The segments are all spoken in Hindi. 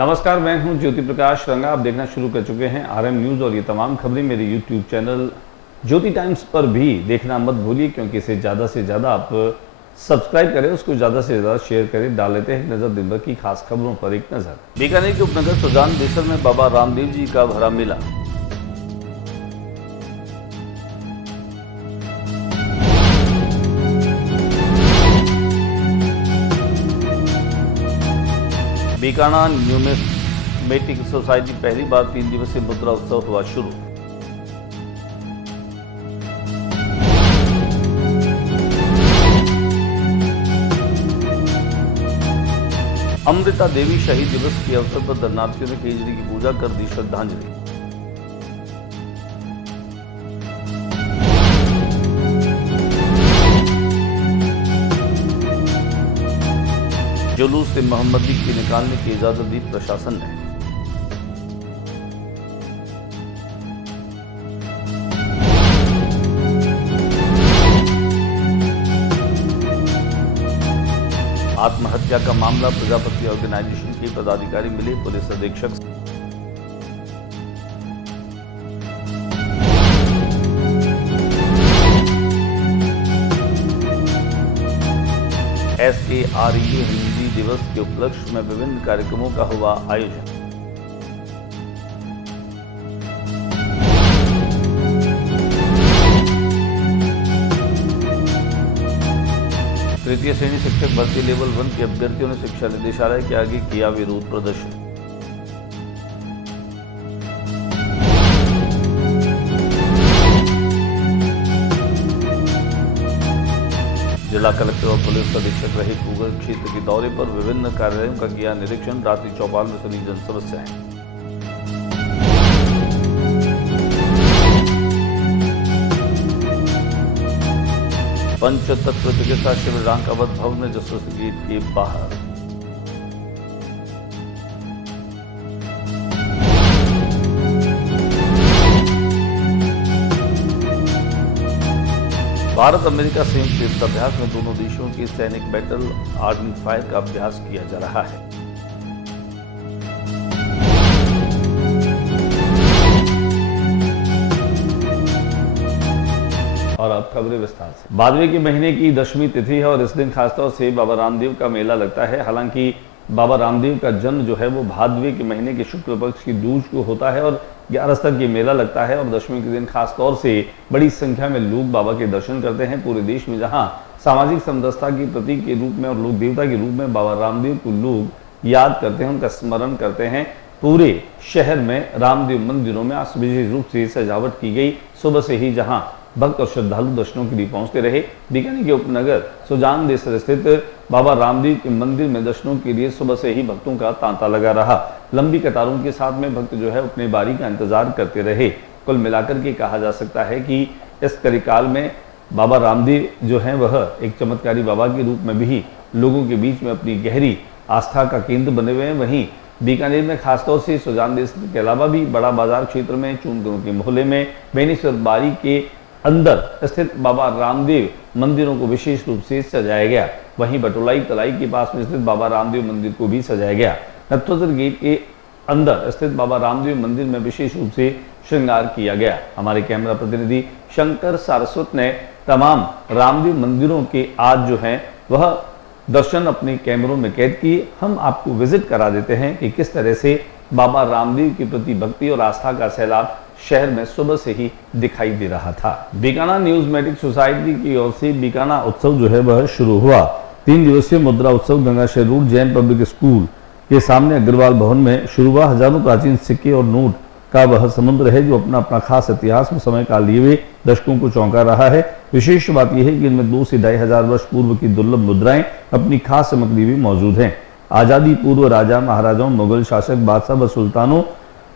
नमस्कार, मैं हूं ज्योति प्रकाश रंगा। आप देखना शुरू कर चुके हैं आरएम न्यूज़ और ये तमाम खबरें मेरे यूट्यूब चैनल ज्योति टाइम्स पर भी देखना मत भूलिए, क्योंकि इसे ज़्यादा से ज़्यादा आप सब्सक्राइब करें, उसको ज़्यादा से ज़्यादा शेयर करें। डाल लेते हैं नज़र दिन भर की खास खबरों पर एक नज़र। बीकानेर के उपनगर सुजान देसर में बाबा रामदेव जी का भरा मेला। बीकाना न्यूमेटिक सोसाइटी पहली बार 3 दिवसीय मुद्रा उत्सव हुआ शुरू। अमृता देवी शहीद दिवस के अवसर पर दर्शनार्थियों ने केजरी की पूजा कर दी श्रद्धांजलि। जुलूस से मोहम्मदी के निकालने की इजाजत दी प्रशासन ने। आत्महत्या का मामला प्रजापति ऑर्गेनाइजेशन के पदाधिकारी मिले पुलिस अधीक्षक। SAREU हिंदी दिवस के उपलक्ष्य में विभिन्न कार्यक्रमों का हुआ आयोजन। तृतीय श्रेणी शिक्षक भर्ती लेवल 1 के अभ्यर्थियों ने शिक्षा निदेशालय के आगे किया विरोध प्रदर्शन। जिला कलेक्टर और पुलिस अधीक्षक रहे पूगल क्षेत्र के दौरे पर विभिन्न कार्यालयों का किया निरीक्षण। रात्रि चौपाल में सुनी जन समस्याएं। पंचतत्व चिकित्सा शिविर रांकावत भवन में जस्टिस गेट के बाहर। भारत अमेरिका संयुक्त युद्धाभ्यास में दोनों देशों के सैनिक बैटल आर्मी फायर का अभ्यास किया जा रहा है। और अब खबरें विस्तार से। भादवे के महीने की 10वीं तिथि है और इस दिन खासतौर से बाबा रामदेव का मेला लगता है। हालांकि बाबा रामदेव का जन्म जो है वो भादवे के महीने के शुक्ल पक्ष की दूज को होता है और 11 तक ये मेला लगता है। और 10वीं के दिन खास तौर से बड़ी संख्या में लोग बाबा के दर्शन करते हैं। पूरे देश में जहां सामाजिक समरसता की प्रतीक के रूप में और लोक देवता के रूप में बाबा रामदेव को लोग याद करते हैं, उनका स्मरण करते हैं, पूरे शहर में रामदेव मंदिरों में आज विशेष रूप से सजावट की गई। सुबह से ही जहां भक्त और श्रद्धालु दर्शनों के लिए पहुंचते रहे। बीकानेर के उपनगर सुजान देसर स्थित बाबा रामदेव के मंदिर में दर्शनों के लिए सुबह से ही भक्तों का तांता लगा रहा। लंबी कतारों के साथ में भक्त जो है अपनी बारी का इंतजार करते रहे। कुल मिलाकर के कहा जा सकता है कि इस कलिकाल में बाबा रामदेव जो है वह एक चमत्कारी बाबा के रूप में भी लोगों के बीच में अपनी गहरी आस्था का केंद्र बने हुए हैं। वहीं बीकानेर में खासतौर से सुजान देसर के अलावा भी बड़ा बाजार क्षेत्र में चूनगरों के मोहल्ले में बेनीश्वर बारी के अंदर स्थित बाबा रामदेव मंदिरों को विशेष रूप से सजाया गया। वहीं बटोलाई तलाई के पास में स्थित बाबा रामदेव मंदिर को भी सजाया गया। नत्थोसर गेट के अंदर स्थित बाबा रामदेव मंदिर में विशेष रूप से श्रृंगार किया गया। हमारे कैमरा प्रतिनिधि शंकर सारस्वत ने तमाम रामदेव मंदिरों के आज जो है वह दर्शन अपने कैमरों में कैद किए। हम आपको विजिट करा देते हैं कि किस तरह से बाबा रामदेव के प्रति भक्ति और आस्था का सैलाब शहर में सुबह से ही दिखाई दे रहा था। बीकाना न्यूमेटिक सोसाइटी की ओर से बीकाना उत्सव जो है वह शुरू हुआ। 3 दिवसीय मुद्रा उत्सव गंगाशय रोड जैन पब्लिक स्कूल के सामने अग्रवाल भवन में शुरू हुआ। हजारों प्राचीन सिक्के और नोट का वह समुद्र है जो अपना अपना खास इतिहास में समय काल लिए हुए दर्शकों को चौंका रहा है। विशेष बात यह है कि इनमें 2 से 2,500 वर्ष पूर्व की दुर्लभ मुद्राएं अपनी खास चमक लिए हुए मौजूद हैं। आजादी पूर्व राजा महाराजाओं, मुगल शासक, बादशाह व सुल्तानों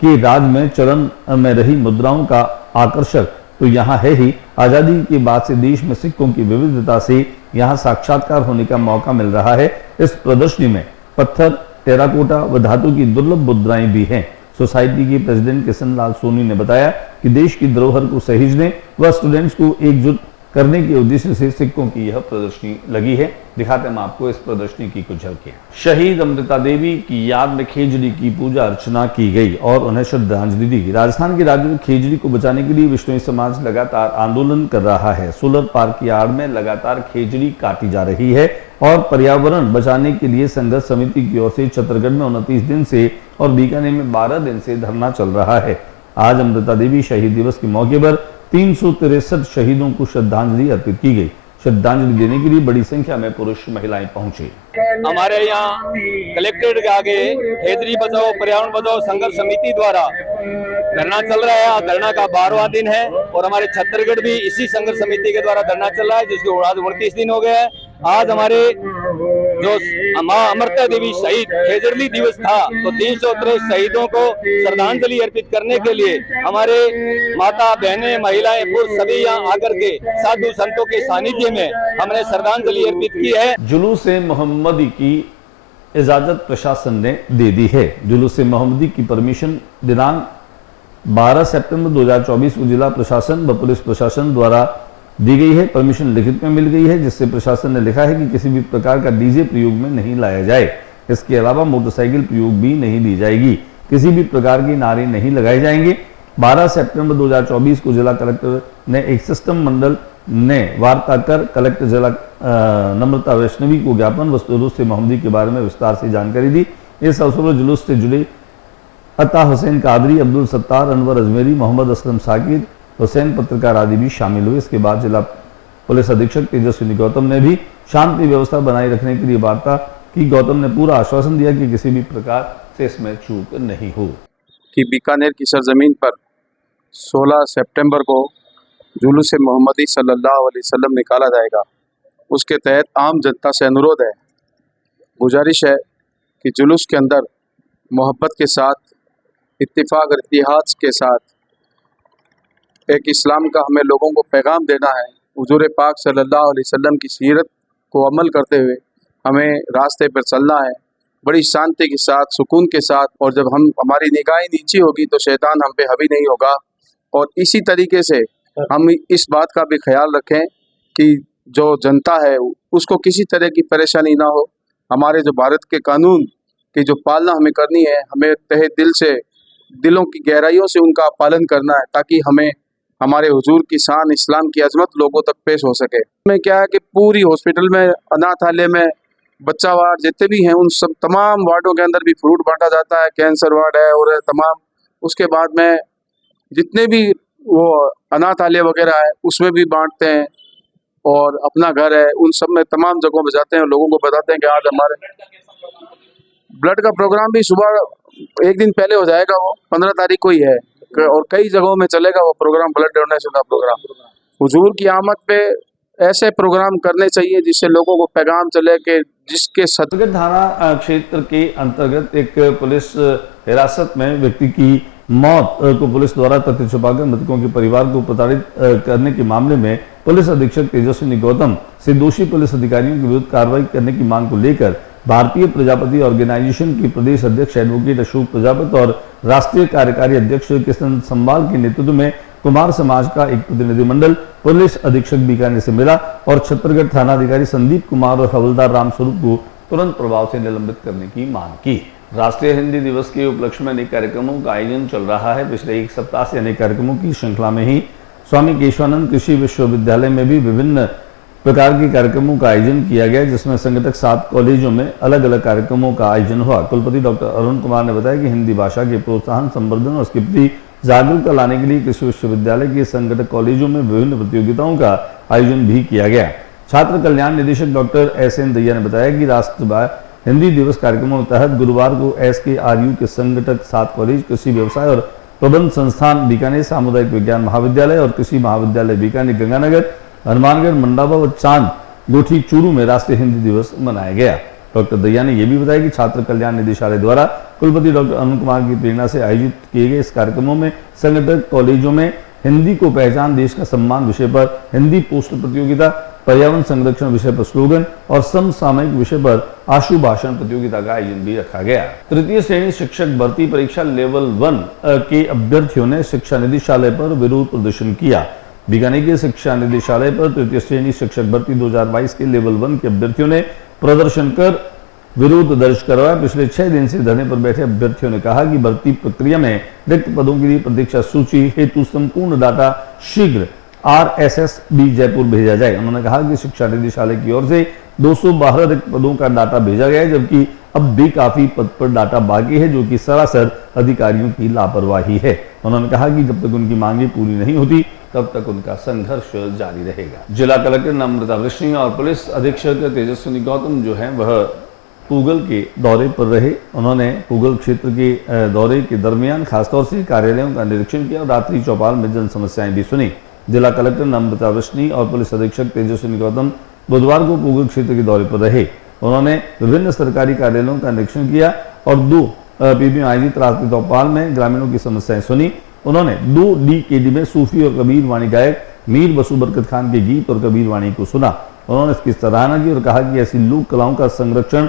के राज में चलन में रही मुद्राओं का आकर्षक तो यहाँ है ही। आजादी के बाद से देश में सिक्कों की विविधता से यहाँ साक्षात्कार होने का मौका मिल रहा है। इस प्रदर्शनी में पत्थर, टेराकोटा व धातु की दुर्लभ मुद्राएं भी हैं। सोसाइटी के प्रेसिडेंट किशन लाल सोनी ने बताया कि देश की धरोहर को सहेजने व स्टूडेंट्स को एकजुट करने के उद्देश्य से सिक्कों की यह प्रदर्शनी लगी है। दिखाते हैं हम आपको इस प्रदर्शनी की कुछ झलकियां। शहीद अमृता देवी की याद में खेजड़ी की पूजा अर्चना की गई और उन्हें श्रद्धांजलि दी। राजस्थान के राज्य में खेजड़ी को बचाने के लिए विश्नोई समाज लगातार आंदोलन कर रहा है। सोलर पार्क की आड़ में लगातार खेजड़ी काटी जा रही है और पर्यावरण बचाने के लिए संघर्ष समिति की ओर से छत्तीसगढ़ में 29 दिन से और बीकानेर में 12 दिन से धरना चल रहा है। आज अमृता देवी शहीद दिवस के मौके पर 363 शहीदों को श्रद्धांजलि अर्पित की गई। श्रद्धांजलि देने के लिए बड़ी संख्या में पुरुष महिलाएं पहुंचे। हमारे यहाँ कलेक्ट्रेट के आगे खेजड़ी बचाओ पर्यावरण बचाओ संघर्ष समिति द्वारा धरना चल रहा है। धरना का 12वां दिन है और हमारे छत्तीसगढ़ भी इसी संघर्ष समिति के द्वारा धरना चल रहा है, जिसको आज 29 दिन हो गए हैं। आज हमारे जो माँ अमृता देवी शहीद खेजड़ी दिवस था, तो 363 शहीदों को श्रद्धांजलि अर्पित करने के लिए हमारे माता बहनें महिलाएं पुरुष सभी यहाँ आकर के साधु संतों के सानिध्य में हमने श्रद्धांजलि अर्पित की है। जुलूस मोहम्मदी की इजाजत प्रशासन ने दे दी है। जुलूस मोहम्मदी की परमिशन दिनांक 12 सितंबर 2024 को जिला प्रशासन व पुलिस प्रशासन द्वारा दी गई है। परमिशन लिखित में मिल गई है, जिससे प्रशासन ने लिखा है कि किसी भी प्रकार का डीजे प्रयोग में नहीं लाया जाए। इसके अलावा मोटरसाइकिल प्रयोग भी नहीं दी जाएगी। किसी भी प्रकार की नारे नहीं लगाए जाएंगे। 12 सितंबर 2024 को जिला कलेक्टर ने एक सिस्टम मंडल ने वार्ता कर कलेक्टर जिला नम्रता वैष्णवी को ज्ञापन व जुलूस मोहम्मदी के बारे में विस्तार से जानकारी दी। इस अवसर पर जुलूस से जुड़े अता हुसैन कादरी, अब्दुल सत्तार, अनवर अजमेरी, मोहम्मद असलम साकिर, हुसैन पत्रकार आदि भी शामिल हुए। इसके बाद जिला पुलिस अधीक्षक तेजस्विनी गौतम ने भी शांति व्यवस्था बनाए रखने के लिए वार्ता की। गौतम ने पूरा आश्वासन दिया कि किसी भी प्रकार से इसमें चूक नहीं हो। कि बीकानेर की सरजमीन पर 16 सितंबर को जुलूस मोहम्मदी सल्लल्लाहु अलैहि वसल्लम निकाला जाएगा। उसके तहत आम जनता से अनुरोध है, गुजारिश है कि जुलूस के अंदर मोहब्बत के साथ, इत्तिफाक और इतिहाद के साथ एक इस्लाम का हमें लोगों को पैगाम देना है। हुजूर पाक सल्लल्लाहु अलैहि वसल्लम की सीरत को अमल करते हुए हमें रास्ते पर चलना है, बड़ी शांति के साथ, सुकून के साथ। और जब हमारी निगाहें नीची होगी तो शैतान हम पे हावी नहीं होगा। और इसी तरीके से हम इस बात का भी ख्याल रखें कि जो जनता है उसको किसी तरह की परेशानी ना हो। हमारे जो भारत के कानून की जो पालना हमें करनी है, हमें तहे दिल से, दिलों की गहराइयों से उनका पालन करना है, ताकि हमें हमारे हुजूर की शान, इस्लाम की अजमत लोगों तक पेश हो सके। में क्या है कि पूरी हॉस्पिटल में, अनाथालय में, बच्चा वार्ड जितने भी हैं, उन सब तमाम वार्डों के अंदर भी फ्रूट बांटा जाता है। कैंसर वार्ड है और तमाम, उसके बाद में जितने भी वो अनाथालय वगैरह है उसमें भी बांटते हैं। और अपना घर है, उन सब में तमाम जगहों पर जाते हैं, लोगों को बताते हैं कि आज हमारे ब्लड का प्रोग्राम भी सुबह एक दिन पहले हो जाएगा, वो 15 तारीख को ही है और कई जगहों में चलेगा वो प्रोग्राम, ब्लड डोनेशन का प्रोग्राम। हुजूर की आमद पे ऐसे प्रोग्राम करने चाहिए जिससे लोगों को पैगाम चले कि जिसके छत्तीसगढ़ थाना क्षेत्र के अंतर्गत एक पुलिस हिरासत में व्यक्ति की मौत को पुलिस द्वारा तथ्य छुपाकर मृतकों के परिवार को प्रताड़ित करने के मामले में पुलिस अधीक्षक तेजस्विनी गौतम से दोषी पुलिस अधिकारियों के विरुद्ध कार्रवाई करने की मांग को लेकर भारतीय प्रजापति ऑर्गेनाइजेशन के प्रदेश अध्यक्ष एडवोकेट अशोक प्रजापति और राष्ट्रीय कार्यकारी अध्यक्ष किशन संबाल के नेतृत्व में कुमार समाज का एक प्रतिनिधिमंडल पुलिस अधीक्षक बीकानेर से मिला और छत्तीसगढ़ थानाधिकारी संदीप कुमार और हवलदार रामस्वरूप को तुरंत प्रभाव से निलंबित करने की मांग की। राष्ट्रीय हिंदी दिवस के उपलक्ष्य में अनेक कार्यक्रमों का आयोजन चल रहा है। पिछले एक सप्ताह से अनेक कार्यक्रमों की श्रृंखला में ही स्वामी केशवानंद कृषि विश्वविद्यालय में भी विभिन्न प्रकार के कार्यक्रमों का आयोजन किया गया, जिसमें संगठक 7 कॉलेजों में अलग अलग कार्यक्रमों का आयोजन हुआ। कुलपति डॉक्टर अरुण कुमार ने बताया कि हिंदी भाषा के प्रोत्साहन, संवर्धन और उसके प्रति जागरूकता लाने के लिए कृषि विश्वविद्यालय के संगठक कॉलेजों में विभिन्न प्रतियोगिताओं का आयोजन भी किया गया। छात्र कल्याण निदेशक डॉक्टर SN दैया ने बताया कि राष्ट्रीय हिंदी दिवस कार्यक्रमों के तहत गुरुवार को SKRU के संगठक 7 कॉलेज, कृषि व्यवसाय और प्रबंध संस्थान बीकानेर, सामुदायिक विज्ञान महाविद्यालय और कृषि महाविद्यालय बीकानेर गंगानगर, हनुमानगढ़, मंडावा व चांद गोठी चूरू में राष्ट्रीय हिंदी दिवस मनाया गया। डॉक्टर दैया ने यह भी बताया कि छात्र कल्याण निदेशालय द्वारा कुलपति डॉक्टर अरुण कुमार की प्रेरणा से आयोजित किए गए इस कार्यक्रमों में संगठक कॉलेजों में हिंदी को पहचान, देश का सम्मान विषय पर हिंदी पोस्टर प्रतियोगिता, पर्यावरण संरक्षण विषय पर स्लोगन और समसामयिक विषय पर आशु भाषण प्रतियोगिता का आयोजन भी रखा गया। तृतीय श्रेणी शिक्षक भर्ती परीक्षा लेवल 1 के अभ्यर्थियों ने शिक्षा निदेशालय पर विरोध प्रदर्शन किया। बीकानेर के शिक्षा निदेशालय पर तृतीय श्रेणी शिक्षक भर्ती 2022 के लेवल 1 के अभ्यर्थियों ने प्रदर्शन कर विरोध दर्ज करवाया। पिछले 6 दिन से धरने पर बैठे अभ्यर्थियों ने कहा कि भर्ती प्रक्रिया में रिक्त पदों के लिए प्रतीक्षा सूची हेतु संपूर्ण डाटा शीघ्र RSSB जयपुर भेजा जाए। उन्होंने कहा कि शिक्षा निदेशालय की ओर से 212 रिक्त पदों का डाटा भेजा गया है, जबकि अब भी काफी पद पर डाटा बाकी है, जो कि सरासर अधिकारियों की लापरवाही है। उन्होंने कहा कि जब तक उनकी मांगे पूरी नहीं होती तब तक उनका संघर्ष जारी रहेगा। जिला कलेक्टर नम्रता वृष्णि और पुलिस अधीक्षक तेजस्विनी गौतम जो है वह पूगल के दौरे पर रहे। उन्होंने पूगल क्षेत्र के दौरे के दरमियान खासतौर से कार्यालयों का निरीक्षण किया और रात्रि चौपाल में जन समस्याएं भी सुनी। जिला कलेक्टर नम्रता वृष्णि और पुलिस अधीक्षक तेजस्विनी गौतम बुधवार को पूगल क्षेत्र के दौरे पर रहे। उन्होंने विभिन्न सरकारी कार्यालयों का निरीक्षण किया और 2 पीबी में आयोजित रात्रि चौपाल में ग्रामीणों की समस्याएं सुनी। उन्होंने 2 DKD में सूफी और कबीर वाणी गायक मीर बसु बरकत खान के गीत और कबीर वाणी को सुना। उन्होंने इसकी सराहना की और कहा कि ऐसी लोक कलाओं का संरक्षण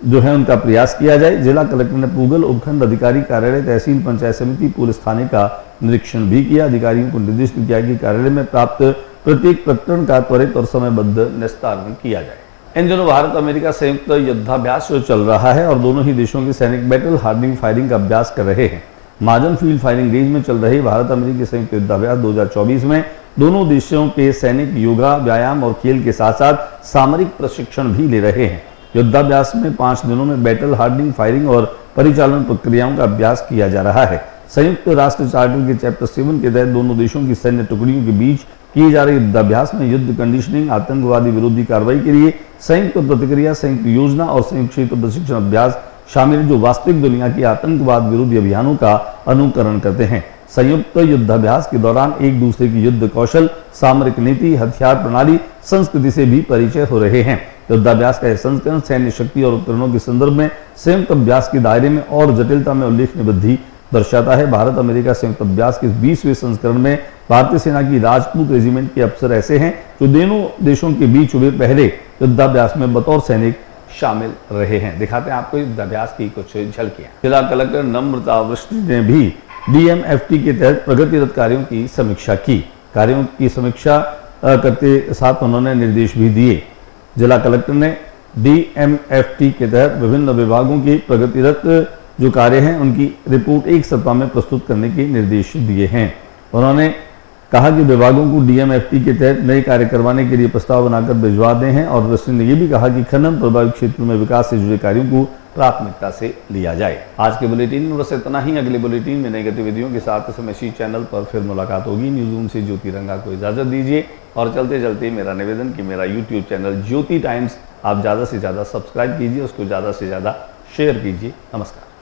जो है उनका प्रयास किया जाए। जिला कलेक्टर ने पूगल उपखंड अधिकारी कार्यालय, तहसील, पंचायत समिति, पुलिस थाने का निरीक्षण भी किया। अधिकारियों को निर्देशित किया कि कार्यालय में प्राप्त प्रत्येक प्रकरण का त्वरित और समयबद्ध निस्तारण किया जाए। इन दिनों भारत अमेरिका संयुक्त युद्धाभ्यास चल रहा है और दोनों ही देशों के सैनिक बैटल हार्डनिंग फायरिंग का अभ्यास कर रहे हैं। माजन फील्ड फायरिंग रेंज में चल रहे भारत अमेरिकी संयुक्त युद्धाभ्यास 2024 में दोनों देशों के सैनिक योगा, व्यायाम और खेल के साथ साथ सामरिक प्रशिक्षण भी ले रहे हैं। युद्धाभ्यास में 5 दिनों में बैटल हार्डनिंग फायरिंग और परिचालन प्रक्रियाओं का अभ्यास किया जा रहा है। संयुक्त राष्ट्र चार्टर के चैप्टर 7 के तहत दोनों देशों की सैन्य टुकड़ियों के बीच किए जा रहे युद्धाभ्यास में युद्ध कंडीशनिंग, आतंकवादी विरोधी कार्रवाई के लिए संयुक्त प्रतिक्रिया, संयुक्त योजना और संयुक्त क्षेत्र प्रशिक्षण अभ्यास शामिल, जो वास्तविक दुनिया के आतंकवाद विरोधी अभियानों का अनुकरण करते हैं। संयुक्त युद्धाभ्यास के दौरान एक दूसरे की युद्ध कौशल, सामरिक नीति, हथियार प्रणाली, संस्कृति से भी परिचय हो रहे हैं। युद्धाभ्यास का यह संस्करण सैन्य शक्ति और उपकरणों के संदर्भ में संयुक्त अभ्यास के दायरे में और जटिलता में उल्लेखनीय वृद्धि दर्शाता है। भारत अमेरिका संयुक्त अभ्यास के 20वें संस्करण में भारतीय सेना की राजपूत रेजिमेंट के अफसर ऐसे हैं जो दोनों देशों के बीच हुए पहले युद्धाभ्यास में बतौर सैनिक शामिल रहे हैं। दिखाते हैं आपको युद्धाभ्यास की कुछ झलकियां। जिला कलेक्टर नम्रता वृष्णि ने भी DMFT के तहत प्रगतिरत कार्यों की समीक्षा की। कार्यों की समीक्षा करते साथ उन्होंने निर्देश भी दिए। जिला कलेक्टर ने DMFT के तहत विभिन्न विभागों के प्रगतिरत जो कार्य हैं उनकी रिपोर्ट 1 सप्ताह में प्रस्तुत करने के निर्देश दिए हैं। उन्होंने कहा कि विभागों को DMFT के तहत नए कार्य करवाने के लिए प्रस्ताव बनाकर भिजवा दें हैं और वृष्णि ने यह भी कहा कि खनन प्रभावित क्षेत्रों में विकास से जुड़े कार्यों को प्राथमिकता से लिया जाए। आज के बुलेटिन में बस इतना ही। अगले बुलेटिन में नई गतिविधियों के साथ इस इसी चैनल पर फिर मुलाकात होगी। न्यूज रूम से ज्योति रंगा को इजाजत दीजिए और चलते चलते मेरा निवेदन कि मेरा यूट्यूब चैनल ज्योति टाइम्स आप ज़्यादा से ज़्यादा सब्सक्राइब कीजिए, उसको ज़्यादा से ज़्यादा शेयर कीजिए। नमस्कार।